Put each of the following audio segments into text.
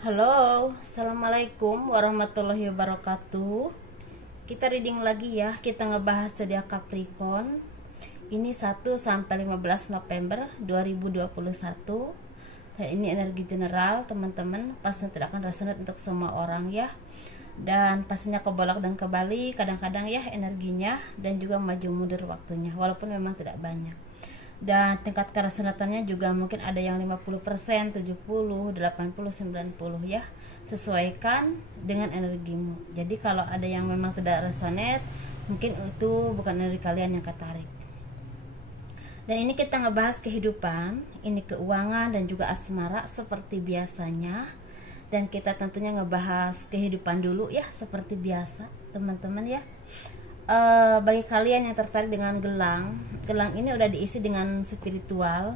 Halo, assalamualaikum warahmatullahi wabarakatuh. Kita reading lagi ya. Kita ngebahas zodiak Capricorn. Ini 1 sampai 15 November 2021. Dan ini energi general, teman-teman. Pastinya tidak akan resonate untuk semua orang ya. Dan pastinya kebolak dan kebalik kadang-kadang ya energinya, dan juga maju mundur waktunya walaupun memang tidak banyak. Dan tingkat keresonatannya juga mungkin ada yang 50%, 70, 80, 90 ya. Sesuaikan dengan energimu. Jadi kalau ada yang memang tidak resonate, mungkin itu bukan energi kalian yang ketarik. Dan ini kita ngebahas kehidupan, ini keuangan dan juga asmara seperti biasanya. Dan kita tentunya ngebahas kehidupan dulu ya, seperti biasa teman-teman ya. Bagi kalian yang tertarik dengan gelang ini udah diisi dengan spiritual.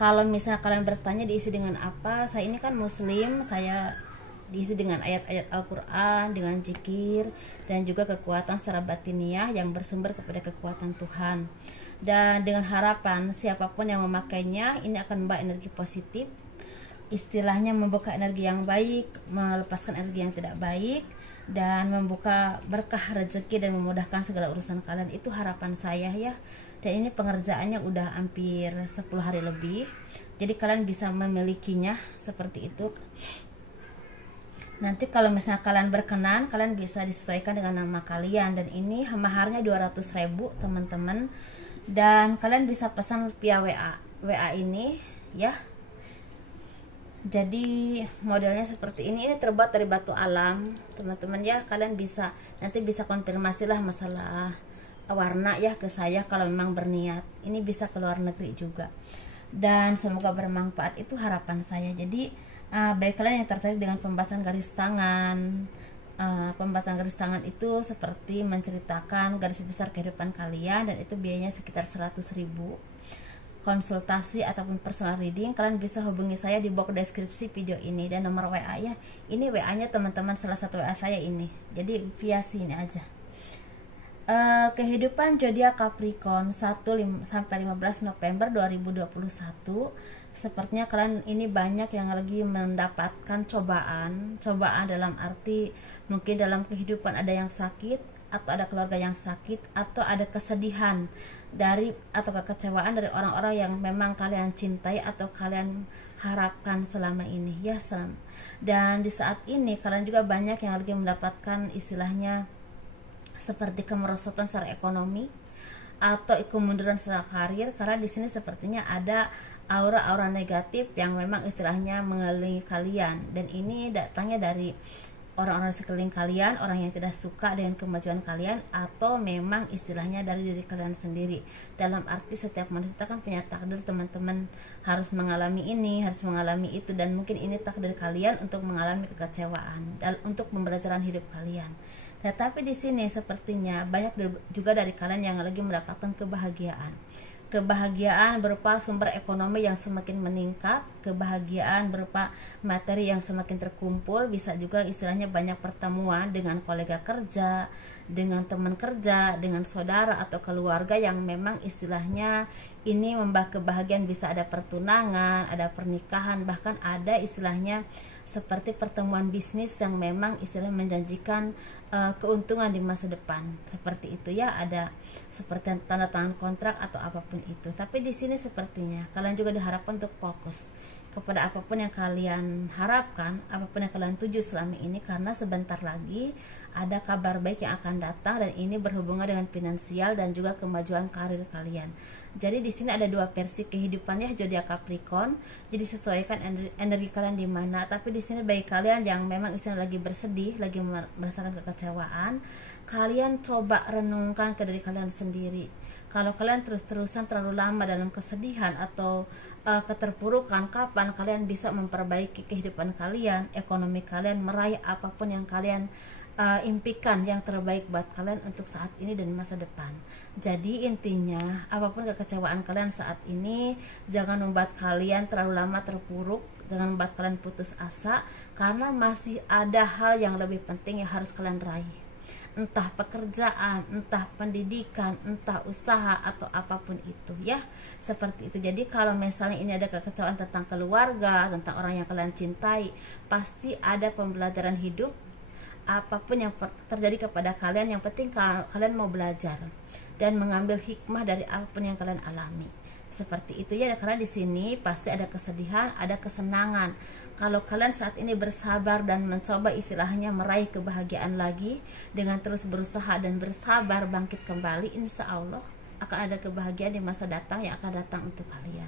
Kalau misalnya kalian bertanya diisi dengan apa, saya ini kan muslim, saya diisi dengan ayat-ayat Al-Quran, dengan zikir, dan juga kekuatan secara batiniah yang bersumber kepada kekuatan Tuhan. Dan dengan harapan siapapun yang memakainya ini akan membawa energi positif, istilahnya membuka energi yang baik, melepaskan energi yang tidak baik, dan membuka berkah rezeki dan memudahkan segala urusan kalian. Itu harapan saya ya. Dan ini pengerjaannya udah hampir 10 hari lebih, jadi kalian bisa memilikinya seperti itu. Nanti kalau misalnya kalian berkenan, kalian bisa disesuaikan dengan nama kalian. Dan ini maharnya 200.000 teman-teman. Dan kalian bisa pesan via WA ini ya. Jadi modelnya seperti ini terbuat dari batu alam teman-teman ya. Kalian bisa nanti bisa konfirmasi lah masalah warna ya ke saya kalau memang berniat. Ini bisa ke luar negeri juga. Dan semoga bermanfaat, itu harapan saya. Jadi bagi kalian yang tertarik dengan pembahasan garis tangan, pembahasan garis tangan itu seperti menceritakan garis besar kehidupan kalian, dan itu biayanya sekitar 100.000. Konsultasi ataupun personal reading, kalian bisa hubungi saya di box deskripsi video ini, dan nomor WA ya. Ini WA nya teman-teman, salah satu WA saya ini. Jadi via sini aja. Kehidupan zodiak Capricorn 1 sampai 15 November 2021. Sepertinya kalian ini banyak yang lagi mendapatkan cobaan dalam arti mungkin dalam kehidupan ada yang sakit, atau ada keluarga yang sakit, atau ada kesedihan dari atau kekecewaan dari orang-orang yang memang kalian cintai atau kalian harapkan selama ini ya. Dan di saat ini kalian juga banyak yang lagi mendapatkan istilahnya seperti kemerosotan secara ekonomi atau kemunduran secara karir, karena di sini sepertinya ada aura-aura negatif yang memang istilahnya mengelilingi kalian. Dan ini datangnya dari orang-orang sekeliling kalian, orang yang tidak suka dengan kemajuan kalian, atau memang istilahnya dari diri kalian sendiri. Dalam arti setiap manusia kan punya takdir teman-teman, harus mengalami ini, harus mengalami itu, dan mungkin ini takdir kalian untuk mengalami kekecewaan dan untuk pembelajaran hidup kalian. Tetapi di sini sepertinya banyak juga dari kalian yang lagi mendapatkan kebahagiaan berupa sumber ekonomi yang semakin meningkat, kebahagiaan berupa materi yang semakin terkumpul, bisa juga istilahnya banyak pertemuan dengan kolega kerja, dengan teman kerja, dengan saudara atau keluarga yang memang istilahnya ini membawa kebahagiaan. Bisa ada pertunangan, ada pernikahan, bahkan ada istilahnya seperti pertemuan bisnis yang memang istilahnya menjanjikan keuntungan di masa depan, seperti itu ya. Ada seperti tanda tangan kontrak atau apapun itu. Tapi di sini sepertinya kalian juga diharapkan untuk fokus kepada apapun yang kalian harapkan, apapun yang kalian tuju selama ini, karena sebentar lagi ada kabar baik yang akan datang, dan ini berhubungan dengan finansial dan juga kemajuan karir kalian. Jadi di sini ada dua versi kehidupannya zodiak Capricorn. Jadi sesuaikan energi kalian di mana. Tapi di sini bagi kalian yang memang istilah lagi bersedih, lagi merasakan kekecewaan, kalian coba renungkan ke diri kalian sendiri. Kalau kalian terus-terusan terlalu lama dalam kesedihan atau keterpurukan, kapan kalian bisa memperbaiki kehidupan kalian, ekonomi kalian, meraih apapun yang kalian impikan yang terbaik buat kalian untuk saat ini dan masa depan. Jadi intinya apapun kekecewaan kalian saat ini, jangan membuat kalian terlalu lama terpuruk, jangan membuat kalian putus asa, karena masih ada hal yang lebih penting yang harus kalian raih. entah pekerjaan, entah pendidikan, entah usaha atau apapun itu ya, seperti itu. Jadi kalau misalnya ini ada kekecewaan tentang keluarga, tentang orang yang kalian cintai, pasti ada pembelajaran hidup. Apapun yang terjadi kepada kalian, yang penting kalian mau belajar dan mengambil hikmah dari apapun yang kalian alami, seperti itu ya. Karena di sini pasti ada kesedihan, ada kesenangan. Kalau kalian saat ini bersabar dan mencoba istilahnya meraih kebahagiaan lagi dengan terus berusaha dan bersabar bangkit kembali, insya Allah akan ada kebahagiaan di masa datang yang akan datang untuk kalian.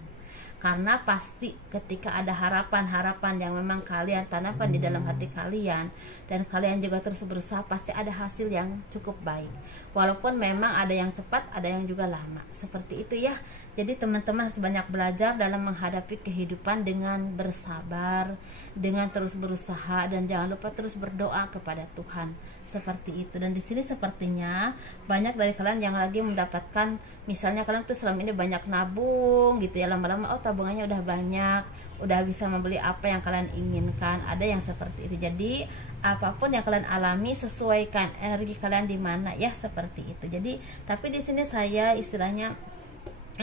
Karena pasti ketika ada harapan-harapan yang memang kalian tanamkan di dalam hati kalian dan kalian juga terus berusaha, pasti ada hasil yang cukup baik. Walaupun memang ada yang cepat, ada yang juga lama. Seperti itu ya. Jadi teman-teman harus banyak belajar dalam menghadapi kehidupan dengan bersabar, dengan terus berusaha, dan jangan lupa terus berdoa kepada Tuhan. Seperti itu. Dan di sini sepertinya banyak dari kalian yang lagi mendapatkan, misalnya kalian tuh selama ini banyak nabung gitu ya, lama-lama oh tabungannya udah banyak, udah bisa membeli apa yang kalian inginkan. Ada yang seperti itu. Jadi apapun yang kalian alami, sesuaikan energi kalian di mana ya, seperti itu. Jadi tapi di sini saya istilahnya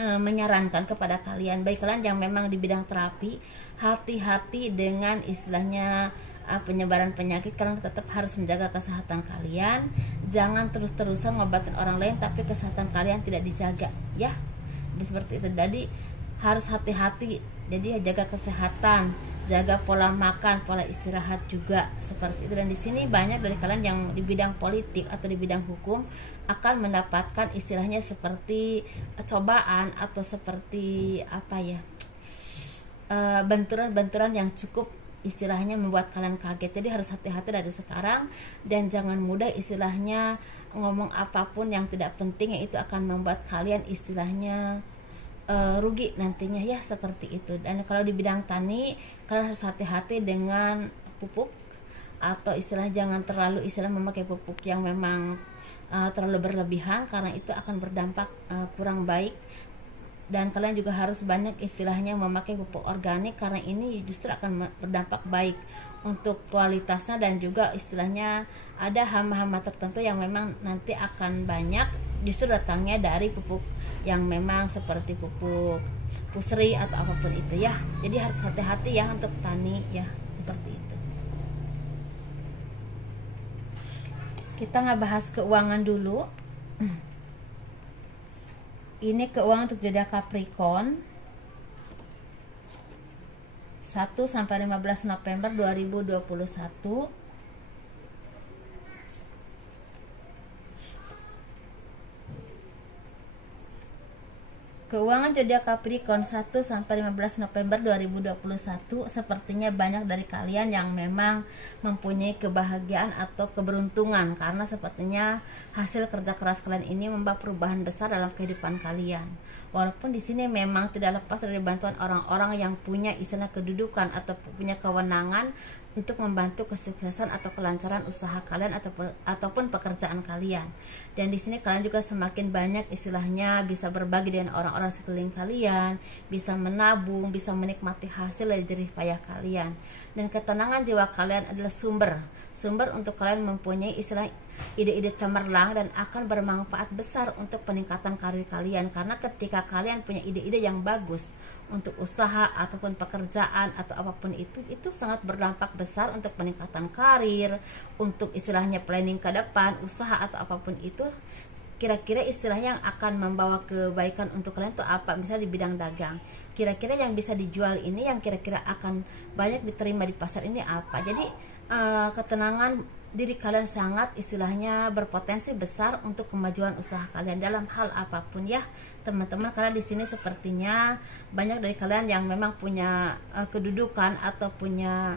menyarankan kepada kalian, baik kalian yang memang di bidang terapi, hati-hati dengan istilahnya penyebaran penyakit. Kalian tetap harus menjaga kesehatan kalian. Jangan terus-terusan ngobatin orang lain tapi kesehatan kalian tidak dijaga ya. Jadi seperti itu. Jadi harus hati-hati. Jadi jaga kesehatan, jaga pola makan, pola istirahat juga, seperti itu. Dan di sini banyak dari kalian yang di bidang politik atau di bidang hukum akan mendapatkan istilahnya seperti cobaan atau seperti apa ya, benturan-benturan yang cukup istilahnya membuat kalian kaget. Jadi harus hati-hati dari sekarang dan jangan mudah istilahnya ngomong apapun yang tidak penting, yang itu akan membuat kalian istilahnya rugi nantinya ya, seperti itu. Dan kalau di bidang tani, kalian harus hati-hati dengan pupuk, atau istilah jangan terlalu memakai pupuk yang memang terlalu berlebihan, karena itu akan berdampak kurang baik. Dan kalian juga harus banyak istilahnya memakai pupuk organik, karena ini justru akan berdampak baik untuk kualitasnya, dan juga istilahnya ada hama-hama tertentu yang memang nanti akan banyak justru datangnya dari pupuk yang memang seperti pupuk pusri atau apapun itu ya. Jadi harus hati-hati ya untuk tani ya, seperti itu. Kita ngebahas keuangan dulu. Ini keuangan untuk zodiak Capricorn 1 sampai 15 November 2021. Keuangan zodiak Capricorn 1 sampai 15 November 2021, sepertinya banyak dari kalian yang memang mempunyai kebahagiaan atau keberuntungan, karena sepertinya hasil kerja keras kalian ini membawa perubahan besar dalam kehidupan kalian. Walaupun di sini memang tidak lepas dari bantuan orang-orang yang punya istilah kedudukan atau punya kewenangan untuk membantu kesuksesan atau kelancaran usaha kalian ataupun pekerjaan kalian. Dan di sini kalian juga semakin banyak istilahnya bisa berbagi dengan orang-orang sekeliling kalian, bisa menabung, bisa menikmati hasil dari jerih payah kalian. Dan ketenangan jiwa kalian adalah sumber untuk kalian mempunyai istilah ide-ide cemerlang dan akan bermanfaat besar untuk peningkatan karir kalian. Karena ketika kalian punya ide-ide yang bagus untuk usaha ataupun pekerjaan atau apapun itu sangat berdampak besar untuk peningkatan karir, untuk istilahnya planning ke depan, usaha atau apapun itu. Kira-kira istilahnya yang akan membawa kebaikan untuk kalian itu apa? Misalnya di bidang dagang, kira-kira yang bisa dijual ini, yang kira-kira akan banyak diterima di pasar ini apa? Jadi ketenangan diri kalian sangat istilahnya berpotensi besar untuk kemajuan usaha kalian dalam hal apapun ya teman-teman. Karena di sini sepertinya banyak dari kalian yang memang punya kedudukan atau punya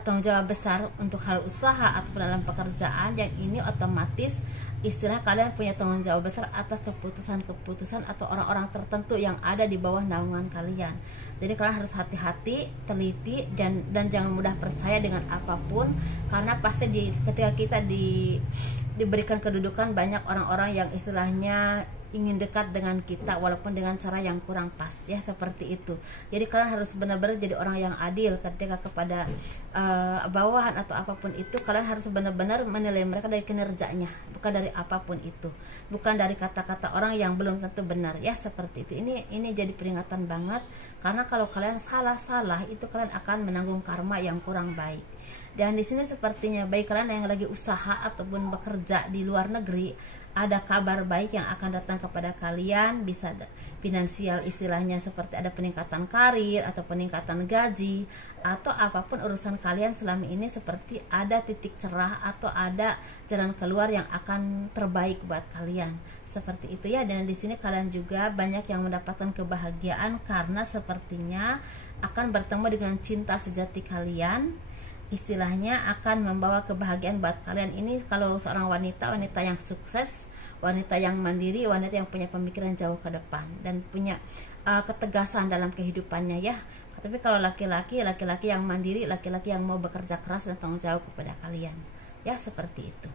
tanggung jawab besar untuk hal usaha ataupun dalam pekerjaan, yang ini otomatis istilah kalian punya tanggung jawab besar atas keputusan-keputusan atau orang-orang tertentu yang ada di bawah naungan kalian. Jadi kalian harus hati-hati, teliti, dan jangan mudah percaya dengan apapun, karena pasti ketika kita diberikan kedudukan, banyak orang-orang yang istilahnya ingin dekat dengan kita walaupun dengan cara yang kurang pas ya, seperti itu. Jadi kalian harus benar-benar jadi orang yang adil ketika kepada bawahan atau apapun itu. Kalian harus benar-benar menilai mereka dari kinerjanya, bukan dari apapun itu, bukan dari kata-kata orang yang belum tentu benar ya, seperti itu. Ini jadi peringatan banget, karena kalau kalian salah itu kalian akan menanggung karma yang kurang baik. Dan di sini sepertinya baik kalian yang lagi usaha ataupun bekerja di luar negeri, ada kabar baik yang akan datang kepada kalian, bisa finansial istilahnya, seperti ada peningkatan karir atau peningkatan gaji atau apapun urusan kalian selama ini, seperti ada titik cerah atau ada jalan keluar yang akan terbaik buat kalian, seperti itu ya. Dan di sini kalian juga banyak yang mendapatkan kebahagiaan karena sepertinya akan bertemu dengan cinta sejati kalian, istilahnya akan membawa kebahagiaan buat kalian. Ini kalau seorang wanita yang sukses, wanita yang mandiri, wanita yang punya pemikiran jauh ke depan dan punya ketegasan dalam kehidupannya ya. Tapi kalau laki-laki yang mandiri, laki-laki yang mau bekerja keras dan tanggung jawab kepada kalian ya, seperti itu.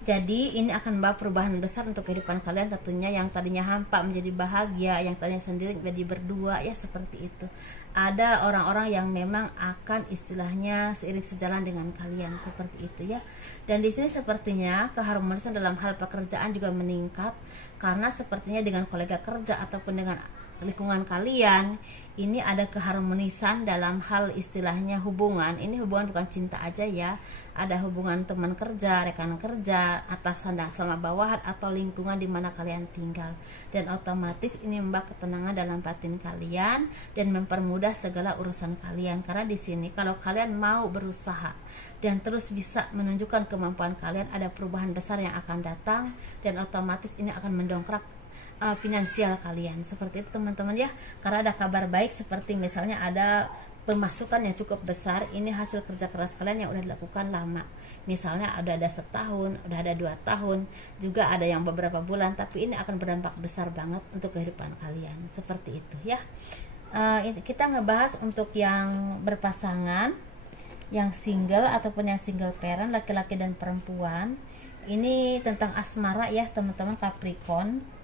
Jadi ini akan membawa perubahan besar untuk kehidupan kalian tentunya. Yang tadinya hampa menjadi bahagia, yang tadinya sendiri menjadi berdua ya, seperti itu. Ada orang-orang yang memang akan istilahnya seiring sejalan dengan kalian, seperti itu ya. Dan di sini sepertinya keharmonisan dalam hal pekerjaan juga meningkat, karena sepertinya dengan kolega kerja ataupun dengan lingkungan kalian ini ada keharmonisan dalam hal istilahnya hubungan. Ini hubungan bukan cinta aja ya, ada hubungan teman kerja, rekan kerja, atasan sama bawahan atau lingkungan di mana kalian tinggal. Dan otomatis ini membawa ketenangan dalam batin kalian dan mempermudah segala urusan kalian. Karena di sini kalau kalian mau berusaha dan terus bisa menunjukkan kemampuan kalian, ada perubahan besar yang akan datang dan otomatis ini akan mendongkrak finansial kalian, seperti itu teman-teman ya. Karena ada kabar baik, seperti misalnya ada pemasukan yang cukup besar, ini hasil kerja keras kalian yang udah dilakukan lama, misalnya ada setahun, udah ada 2 tahun, juga ada yang beberapa bulan, tapi ini akan berdampak besar banget untuk kehidupan kalian, seperti itu ya. Kita ngebahas untuk yang berpasangan, yang single ataupun yang single parent, laki-laki dan perempuan. Ini tentang asmara ya teman-teman Capricorn.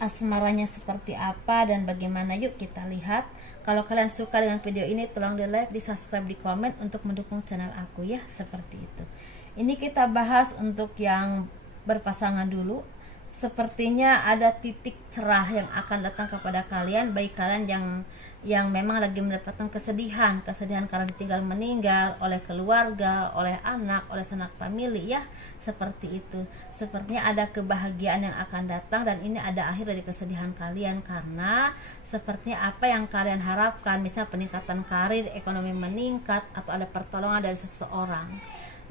Asmaranya seperti apa dan bagaimana, yuk kita lihat. Kalau kalian suka dengan video ini, tolong di like, di subscribe, di komen untuk mendukung channel aku ya, seperti itu. Ini kita bahas untuk yang berpasangan dulu. Sepertinya ada titik cerah yang akan datang kepada kalian, baik kalian yang memang lagi mendapatkan kesedihan karena ditinggal meninggal oleh keluarga, oleh anak, oleh sanak famili ya, seperti itu. Sepertinya ada kebahagiaan yang akan datang dan ini ada akhir dari kesedihan kalian, karena sepertinya apa yang kalian harapkan, misalnya peningkatan karir, ekonomi meningkat, atau ada pertolongan dari seseorang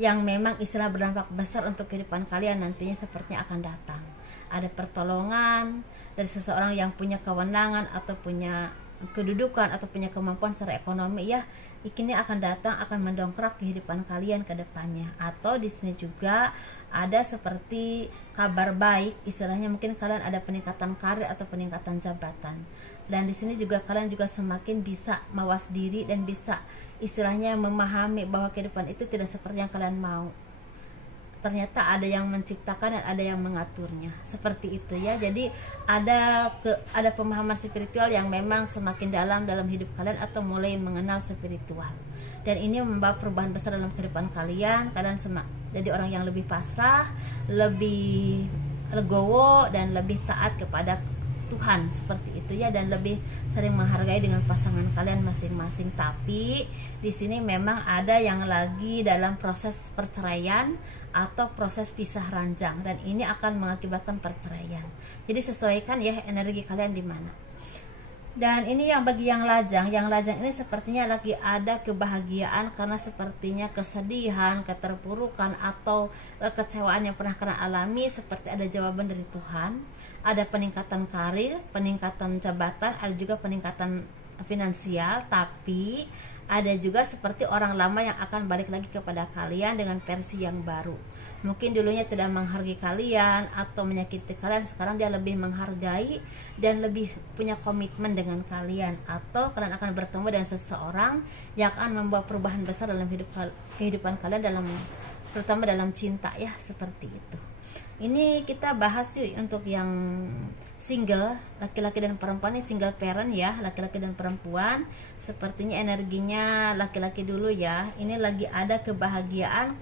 yang memang istilah berdampak besar untuk kehidupan kalian nantinya, sepertinya akan datang. Ada pertolongan dari seseorang yang punya kewenangan atau punya kedudukan atau punya kemampuan secara ekonomi ya, ini akan datang, akan mendongkrak kehidupan kalian ke depannya. Atau di sini juga ada seperti kabar baik, istilahnya mungkin kalian ada peningkatan karir atau peningkatan jabatan. Dan di sini juga kalian juga semakin bisa mawas diri dan bisa istilahnya memahami bahwa kehidupan itu tidak seperti yang kalian mau. Ternyata ada yang menciptakan dan ada yang mengaturnya, seperti itu ya. Jadi ada pemahaman spiritual yang memang semakin dalam hidup kalian atau mulai mengenal spiritual, dan ini membawa perubahan besar dalam kehidupan kalian. Kalian jadi orang yang lebih pasrah, lebih legowo, dan lebih taat kepada Tuhan, seperti itu ya, dan lebih sering menghargai dengan pasangan kalian masing-masing. Tapi di sini memang ada yang lagi dalam proses perceraian atau proses pisah ranjang, dan ini akan mengakibatkan perceraian. Jadi sesuaikan ya energi kalian di mana. Dan ini yang bagi yang lajang ini sepertinya lagi ada kebahagiaan, karena sepertinya kesedihan, keterpurukan atau kekecewaan yang pernah kalian alami, seperti ada jawaban dari Tuhan. Ada peningkatan karir, peningkatan jabatan, ada juga peningkatan finansial, tapi ada juga seperti orang lama yang akan balik lagi kepada kalian dengan versi yang baru. Mungkin dulunya tidak menghargai kalian atau menyakiti kalian, sekarang dia lebih menghargai dan lebih punya komitmen dengan kalian. Atau kalian akan bertemu dengan seseorang yang akan membawa perubahan besar dalam kehidupan kalian dalam terutama dalam cinta ya, seperti itu. Ini kita bahas yuk untuk yang single, laki-laki dan perempuan. Ini single parent ya, laki-laki dan perempuan. Sepertinya energinya laki-laki dulu ya. Ini lagi ada kebahagiaan,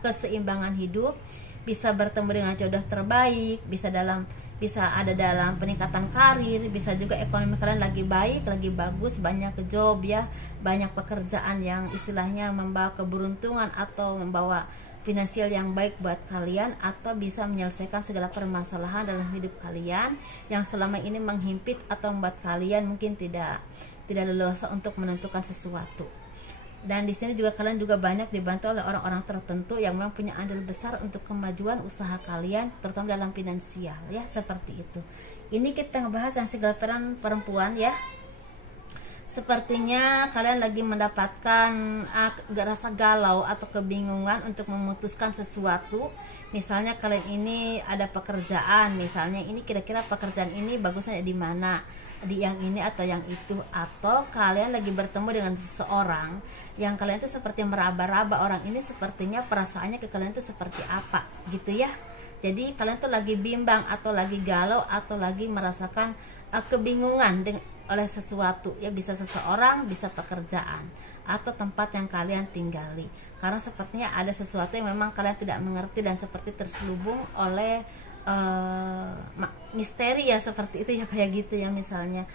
keseimbangan hidup, bisa bertemu dengan jodoh terbaik, bisa ada dalam peningkatan karir, bisa juga ekonomi kalian lagi baik, lagi bagus, banyak job ya, banyak pekerjaan yang istilahnya membawa keberuntungan atau membawa finansial yang baik buat kalian, atau bisa menyelesaikan segala permasalahan dalam hidup kalian yang selama ini menghimpit atau membuat kalian mungkin tidak leluasa untuk menentukan sesuatu. Dan di sini juga kalian juga banyak dibantu oleh orang-orang tertentu yang memang punya andil besar untuk kemajuan usaha kalian, terutama dalam finansial ya, seperti itu. Ini kita ngebahas yang single parent perempuan ya. Sepertinya kalian lagi mendapatkan rasa galau atau kebingungan untuk memutuskan sesuatu. Misalnya kalian ini ada pekerjaan, misalnya ini kira-kira pekerjaan ini bagusnya di mana, di yang ini atau yang itu, atau kalian lagi bertemu dengan seseorang yang kalian itu seperti meraba-raba orang ini sepertinya perasaannya ke kalian itu seperti apa gitu ya. Jadi kalian tuh lagi bimbang atau lagi galau atau lagi merasakan kebingungan oleh sesuatu ya, bisa seseorang, bisa pekerjaan atau tempat yang kalian tinggali, karena sepertinya ada sesuatu yang memang kalian tidak mengerti dan seperti terselubung oleh misteri ya, seperti itu ya, kayak gitu ya. Misalnya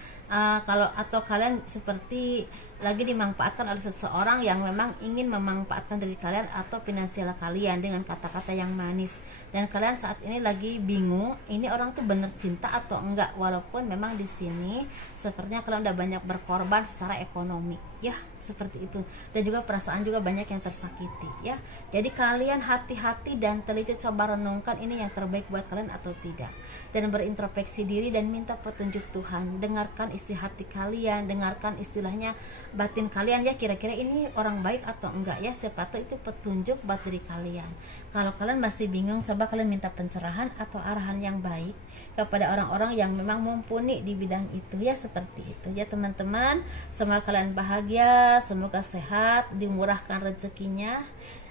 kalau atau kalian seperti lagi dimanfaatkan oleh seseorang yang memang ingin memanfaatkan diri kalian atau finansial kalian dengan kata-kata yang manis, dan kalian saat ini lagi bingung ini orang tuh bener cinta atau enggak, walaupun memang di sini sepertinya kalian udah banyak berkorban secara ekonomi ya, seperti itu, dan juga perasaan juga banyak yang tersakiti ya. Jadi kalian hati-hati dan teliti, coba renungkan ini yang terbaik buat kalian atau tidak, dan berintrospeksi diri dan minta petunjuk Tuhan. Dengarkan isi hati kalian, dengarkan istilahnya batin kalian ya, kira-kira ini orang baik atau enggak ya, siapa tahu itu petunjuk buat diri kalian. Kalau kalian masih bingung, coba kalian minta pencerahan atau arahan yang baik kepada orang-orang yang memang mumpuni di bidang itu ya, seperti itu ya teman-teman. Semoga kalian bahagia, semoga sehat, dimurahkan rezekinya,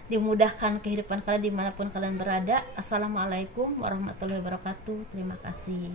dimudahkan kehidupan kalian dimanapun kalian berada. Assalamualaikum warahmatullahi wabarakatuh. Terima kasih.